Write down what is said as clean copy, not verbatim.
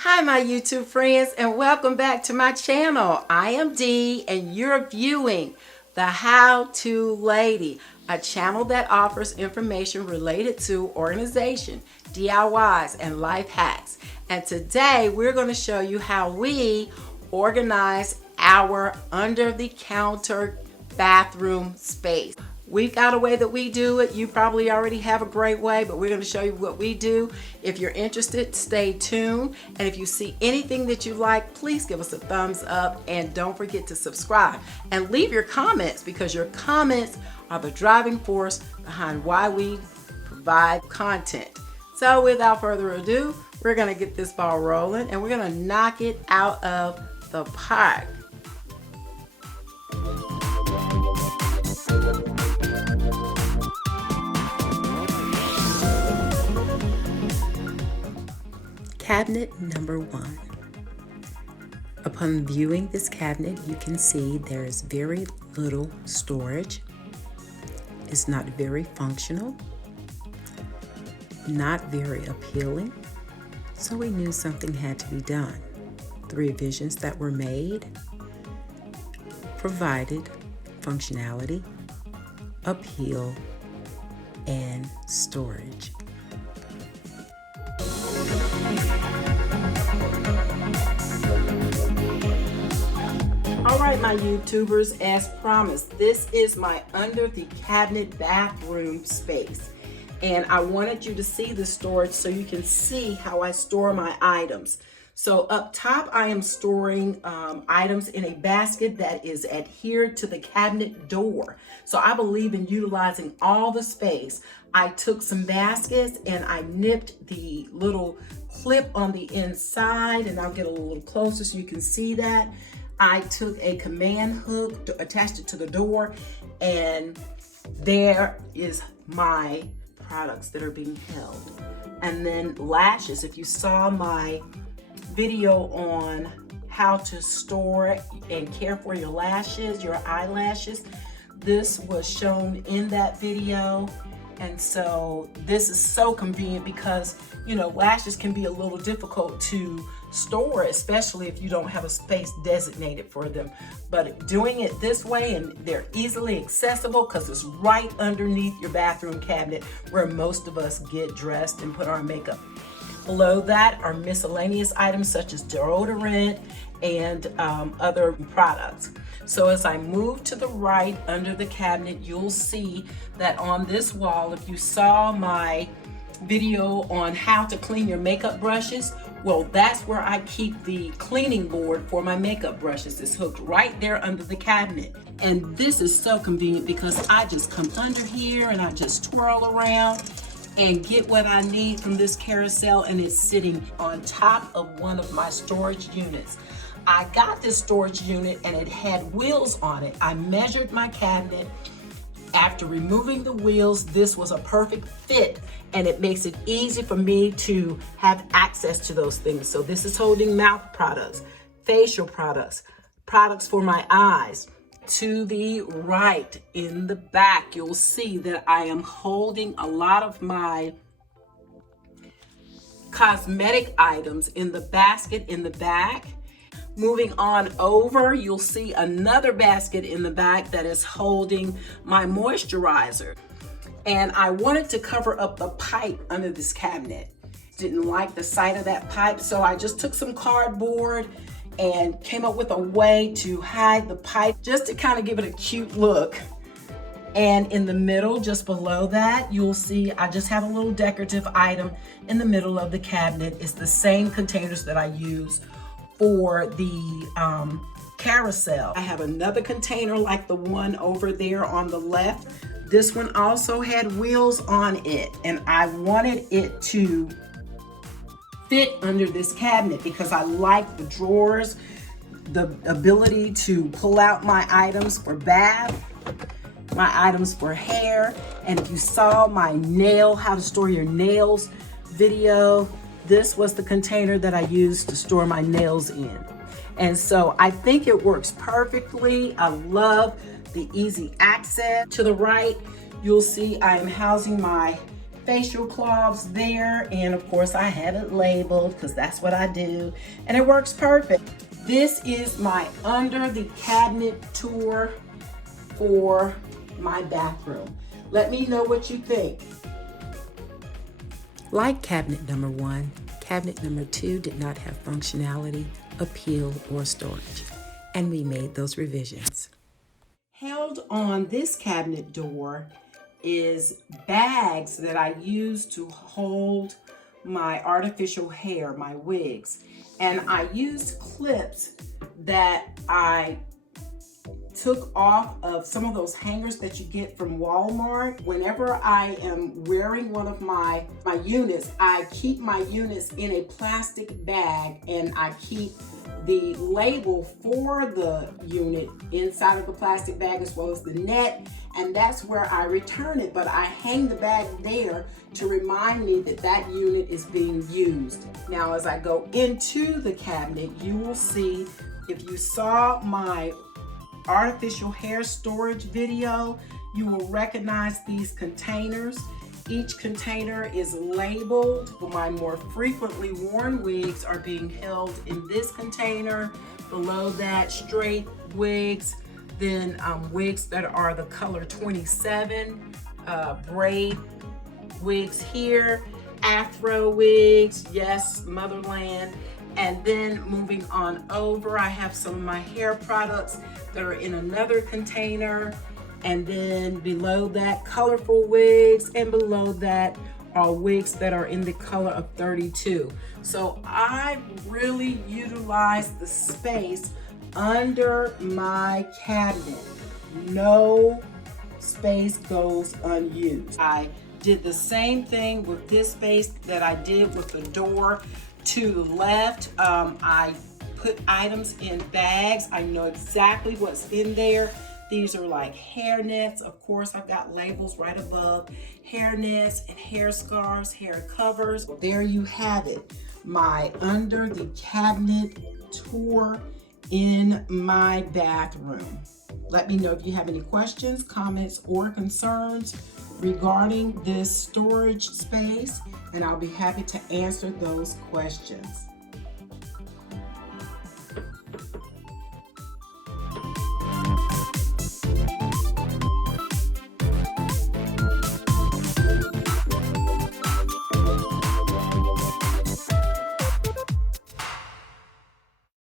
Hi my YouTube friends, and welcome back to my channel. I am Dee and you're viewing the How To Lady, a channel that offers information related to organization, DIYs, and life hacks. And today we're going to show you how we organize our under-the-counter bathroom space. We've got a way that we do it. You probably already have a great way, but we're going to show you what we do. If you're interested, stay tuned. And if you see anything that you like, please give us a thumbs up and don't forget to subscribe and leave your comments, because your comments are the driving force behind why we provide content. So without further ado, we're going to get this ball rolling and we're going to knock it out of the park. Cabinet number 1. Upon viewing this cabinet, you can see there is very little storage. It's not very functional, not very appealing, so we knew something had to be done. The revisions that were made provided functionality, appeal, and storage. All right, my YouTubers, as promised, this is my under the cabinet bathroom space. And I wanted you to see the storage so you can see how I store my items. So up top, I am storing items in a basket that is adhered to the cabinet door. So I believe in utilizing all the space. I took some baskets and I nipped the little clip on the inside, and I'll get a little closer so you can see that. I took a command hook, attached it to the door, and there is my products that are being held. And then lashes. If you saw my video on how to store and care for your lashes, your eyelashes, this was shown in that video. And so this is so convenient because, you know, lashes can be a little difficult to store, especially if you don't have a space designated for them. But doing it this way, and they're easily accessible because it's right underneath your bathroom cabinet where most of us get dressed and put our makeup. Below that are miscellaneous items such as deodorant and other products. So as I move to the right under the cabinet, you'll see that on this wall, if you saw my video on how to clean your makeup brushes, well, that's where I keep the cleaning board for my makeup brushes. It's hooked right there under the cabinet. And this is so convenient because I just come under here and I just twirl around and get what I need from this carousel, and it's sitting on top of one of my storage units. I got this storage unit and it had wheels on it. I measured my cabinet. After removing the wheels, this was a perfect fit, and it makes it easy for me to have access to those things. So this is holding mouth products, facial products, products for my eyes. To the right in the back, you'll see that I am holding a lot of my cosmetic items in the basket in the back. Moving on over, you'll see another basket in the back that is holding my moisturizer. And I wanted to cover up the pipe under this cabinet. Didn't like the sight of that pipe, so I just took some cardboard and came up with a way to hide the pipe just to kind of give it a cute look. And in the middle, just below that, you'll see I just have a little decorative item in the middle of the cabinet. It's the same containers that I use for the carousel. I have another container like the one over there on the left. This one also had wheels on it, and I wanted it to fit under this cabinet because I like the drawers, the ability to pull out my items for bath, my items for hair. And if you saw my how to store your nails video, this was the container that I used to store my nails in. And so I think it works perfectly. I love the easy access. To the right, you'll see I am housing my facial cloths there, and of course I have it labeled because that's what I do, and it works perfect. This is my under the cabinet tour for my bathroom. Let me know what you think. Like cabinet number 1, cabinet number 2 did not have functionality, appeal, or storage, and we made those revisions. Held on this cabinet door is bags that I use to hold my artificial hair, my wigs. And I used clips that I took off of some of those hangers that you get from Walmart. Whenever I am wearing one of my units, I keep my units in a plastic bag, and I keep the label for the unit inside of the plastic bag as well as the net, and that's where I return it. But I hang the bag there to remind me that that unit is being used. Now, as I go into the cabinet, you will see, if you saw my artificial hair storage video, you will recognize these containers. Each container is labeled. My more frequently worn wigs are being held in this container. Below that, straight wigs, then wigs that are the color 27, braid wigs here, afro wigs, yes, motherland. And then moving on over, I have some of my hair products that are in another container. And then below that, colorful wigs, and below that are wigs that are in the color of 32. So I really utilize the space under my cabinet. No space goes unused. I did the same thing with this space that I did with the door to the left. I put items in bags. I know exactly what's in there. These are like hair nets. Of course, I've got labels right above. Hair nets and hair scarves, hair covers. Well, there you have it. My under the cabinet tour in my bathroom. Let me know if you have any questions, comments, or concerns regarding this storage space, and I'll be happy to answer those questions.